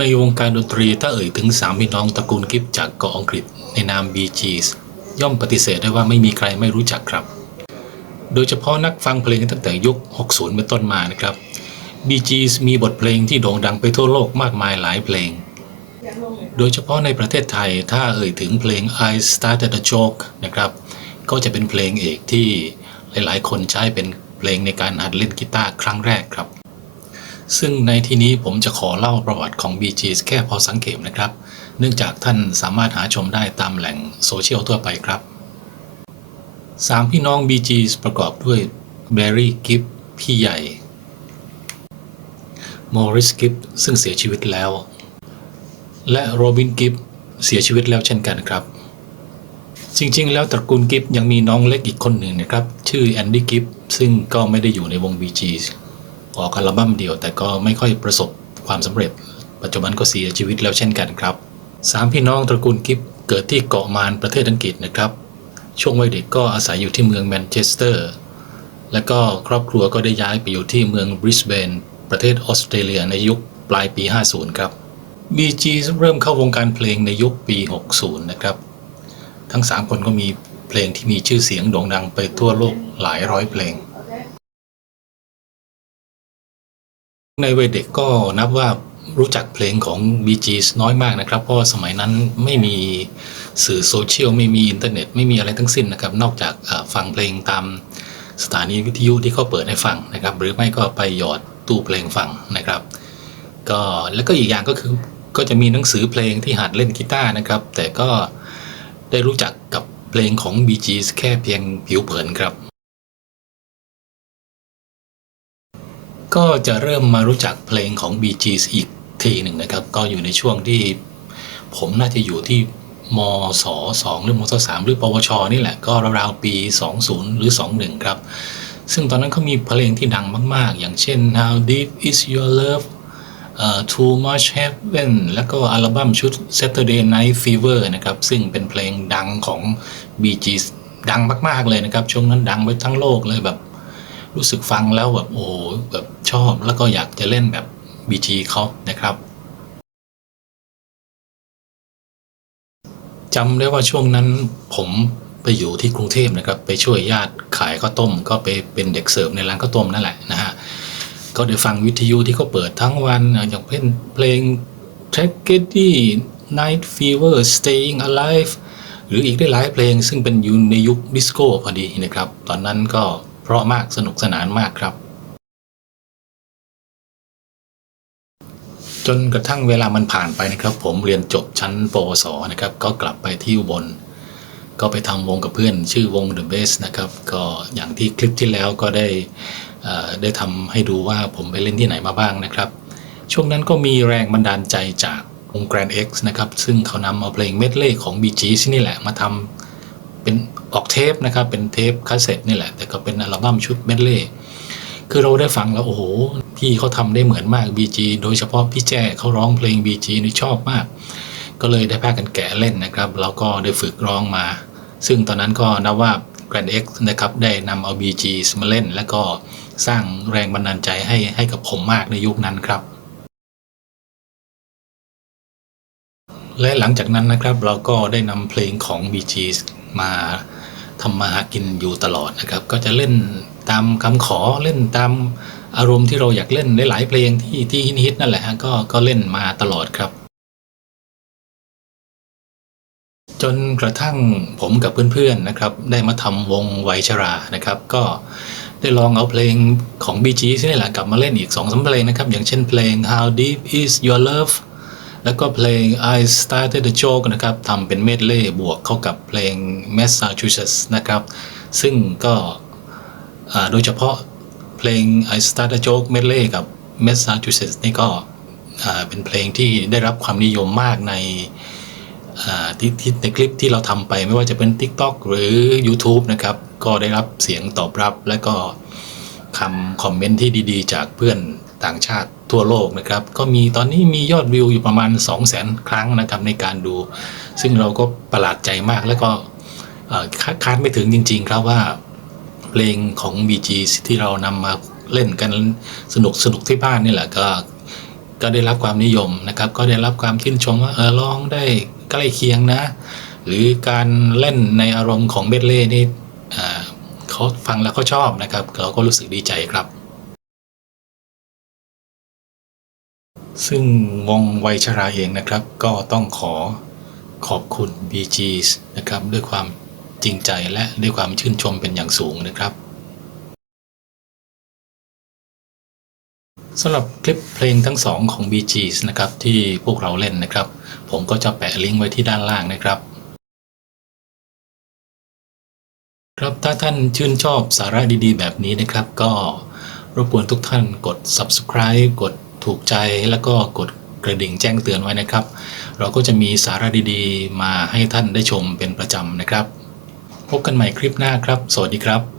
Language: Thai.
ในวงการดนตรีถ้าเอ่ยถึงสามพี่น้องตระกูลกิฟจากเกาะอังกฤษ ในนาม BGs ย่อมปฏิเสธได้ว่าไม่มีใครไม่รู้จักครับ โดยเฉพาะนักฟังเพลงตั้งแต่ยุค 60 เป็นต้นมานะครับ BGs มีบทเพลงที่โด่งดังไปทั่วโลกมากมายหลายเพลง โดยเฉพาะในประเทศไทยถ้าเอ่ยถึงเพลง I Started a Joke นะครับ ก็จะเป็นเพลงเอกที่หลายๆ คนใช้เป็นเพลงในการหัดเล่นกีตาร์ครั้งแรกครับ ซึ่งในที่นี้ผมจะขอเล่าประวัติของ BGS แค่พอสังเกตนะครับ เนื่องจากท่านสามารถหาชมได้ตามแหล่งโซเชียลทั่วไปครับสามพี่น้อง BGS ประกอบด้วย Barry Gibb พี่ใหญ่ Morris Gibb ซึ่งเสียชีวิตแล้ว และโรบินกิฟเสียชีวิตแล้วเช่นกันครับ จริงๆ แล้วตระกูลกิฟยังมีน้องเล็กอีกคนหนึ่งนะครับ ชื่อแอนดี้กิฟซึ่งก็ไม่ได้อยู่ในวง BGS ออกอัลบั้มเดียว แต่ก็ไม่ค่อยประสบความสำเร็จ ปัจจุบันก็เสียชีวิตแล้วเช่นกันครับสามพี่น้องตระกูลกิฟเกิดที่เกาะมานประเทศอังกฤษนะครับ ช่วงวัยเด็กก็อาศัยอยู่ที่เมืองแมนเชสเตอร์ และก็ครอบครัวก็ได้ย้ายไปอยู่ที่เมืองบริสเบนประเทศออสเตรเลียในยุคปลายปี 50 ครับ Bee Gees เริ่มเข้าวงการเพลงในยุคปี 60 นะครับ ทั้ง 3 คนก็มีเพลงที่มีชื่อเสียงโด่งดังไปทั่วโลกหลายร้อยเพลง ในวัยเด็กก็นับว่ารู้จักเพลงของ b g s น้อยมากนะครับ เพราะสมัยนั้นไม่มีสื่อโซเชียลไม่มีอินเทอร์เน็ต ไม่มีอะไรทั้งสิ้นนะครับ นอกจากฟังเพลงตามสถานีวิทยุที่เขาเปิดให้ฟังนะครับ หรือไม่ก็ไปหยอดตู้เพลงฟังนะครับ ก็แล้วก็อีกอย่างก็คือก็จะมีหนังสือเพลงที่หัดเล่นกีตาร์นะครับ แต่ก็ได้รู้จักกับเพลงของ b g s แค่เพียงผิวเผินครับ ก็จะเริ่มมารู้จักเพลงของ BGs อีกทีหนึ่งนะครับ ก็อยู่ในช่วงที่ ผมน่าจะอยู่ที่มศ2หรือมศ3หรือปวช นี่แหละก็ราวๆปี 20 หรือ 21 ครับ ซึ่งตอนนั้นเขามีเพลงที่ดังมาก ๆ อย่างเช่น How Deep Is Your Love เอ่อ Too Much Heaven แล้วก็อัลบั้มชุด Saturday Night Fever นะครับ ซึ่งเป็นเพลงดังของ Bee Gees ดังมาก ๆ เลยนะครับ ช่วงนั้นดังไปทั้งโลกเลยแบบ รู้สึกฟังแล้วแบบโอ้แบบชอบแล้วก็อยากจะเล่นแบบ Bee Gees เขานะครับจำได้ว่าช่วงนั้นผมไปอยู่ที่กรุงเทพนะครับไปช่วยญาติขายข้าวต้ม ก็ไปเป็นเด็กเสิร์ฟในร้านข้าวต้มนั่นแหละนะฮะก็ได้ฟังวิทยุที่เขาเปิดทั้งวันอย่างเช่นเพลง Tragedy Night Fever Staying Alive หรืออีกได้หลายเพลงซึ่งเป็นอยู่ในยุคดิสโก้พอดีนะครับ ตอนนั้นก็ เพราะมากสนุกสนานมากครับ จนกระทั่งเวลามันผ่านไปนะครับ ผมเรียนจบชั้นปวสนะครับ ก็กลับไปที่อุบลก็ไปทำวงกับเพื่อนชื่อวง The Best นะครับ ก็อย่างที่คลิปที่แล้วก็ได้ได้ทำให้ดูว่าผมไปเล่นที่ไหนมาบ้างนะครับ ช่วงนั้นก็มีแรงบันดาลใจจากวง Grand X นะครับ ซึ่งเขานำเอาเพลงเมดเล่ของ b g s นี่แหละมาทำ เป็นออกเทปนะครับ เป็นเทปคาสเซ็ตนี่แหละ แต่ก็เป็นอัลบั้มชุดเมดเล่คือเราได้ฟังแล้วโอ้โห พี่เขาทำได้เหมือนมาก BG โดยเฉพาะพี่แจ้เขาร้องเพลง BG นี่ชอบมาก ก็เลยได้พากันแกะเล่นนะครับแล้วก็ได้ฝึกร้องมา ซึ่งตอนนั้นก็นับว่า Grand X นะครับได้นำเอา BG มาเล่น แล้วก็สร้างแรงบันดาลใจให้ให้กับผมมากในยุคนั้นครับ และหลังจากนั้นนะครับเราก็ได้นำเพลงของ BG มาทำมาหากินอยู่ตลอดนะครับ ก็จะเล่นตามคำขอเล่นตามอารมณ์ที่เราอยากเล่นได้หลายเพลงที่ที่ฮิตๆนั่นแหละฮะก็ก็เล่นมาตลอดครับ จนกระทั่งผมกับเพื่อนๆนะครับ ได้มาทำวงไวชรานะครับ ก็ได้ลองเอาเพลงของ BG นี่แหละกลับมาเล่นอีก2อสเพลงนะครับ อย่างเช่นเพลง How Deep Is Your Love แล้วก็เพลง I Started a Joke นะครับทำเป็นเมดเล่บวกเข้ากับเพลง Massachusetts นะครับ ซึ่งก็โดยเฉพาะเพลง I Started a Joke Medley กับ Massachusetts นี่ก็เป็นเพลงที่ได้รับความนิยมมากในทที่ในคลิปที่เราทำไปไม่ว่าจะเป็น TikTok หรือ YouTube นะครับ ก็ได้รับเสียงตอบรับและก็คำคอมเมนต์ที่ดีๆ จากเพื่อน ต่างชาติทั่วโลกนะครับ ก็มีตอนนี้มียอดวิวอยู่ประมาณ 2 0 0 0 0 0ครั้งนะครับในการดู ซึ่งเราก็ประหลาดใจมากแล้วก็คาดไม่ถึงจริง ๆ ครับว่าเพลงของ BG ที่เรานำมาเล่นกันสนุกสนุกที่บ้านนี่แหละก็ก็ได้รับความนิยมนะครับ ก็ได้รับความชื่นชมว่าเออร้องได้ใกล้เคียงนะ หรือการเล่นในอารมณ์ของเบดเล่นี่เขาฟังแล้วเขาชอบนะครับ เราก็รู้สึกดีใจครับ ซึ่งวงไวยชราเองนะครับ ก็ต้องขอขอบคุณ b g s นะครับ ด้วยความจริงใจและด้วยความชื่นชมเป็นอย่างสูงนะครับสำหรับคลิปเพลงทั้งสองของ BG's นะครับ ที่พวกเราเล่นนะครับ ผมก็จะแปะลิงก์ไว้ที่ด้านล่างนะครับ ครับถ้าท่านชื่นชอบสาระดีๆ แบบนี้นะครับ ก็รบกวนทุกท่านกด subscribe กด ถูกใจแล้วก็กดกระดิ่งแจ้งเตือนไว้นะครับ เราก็จะมีสาระดีๆ มาให้ท่านได้ชมเป็นประจำนะครับ พบกันใหม่คลิปหน้าครับ สวัสดีครับ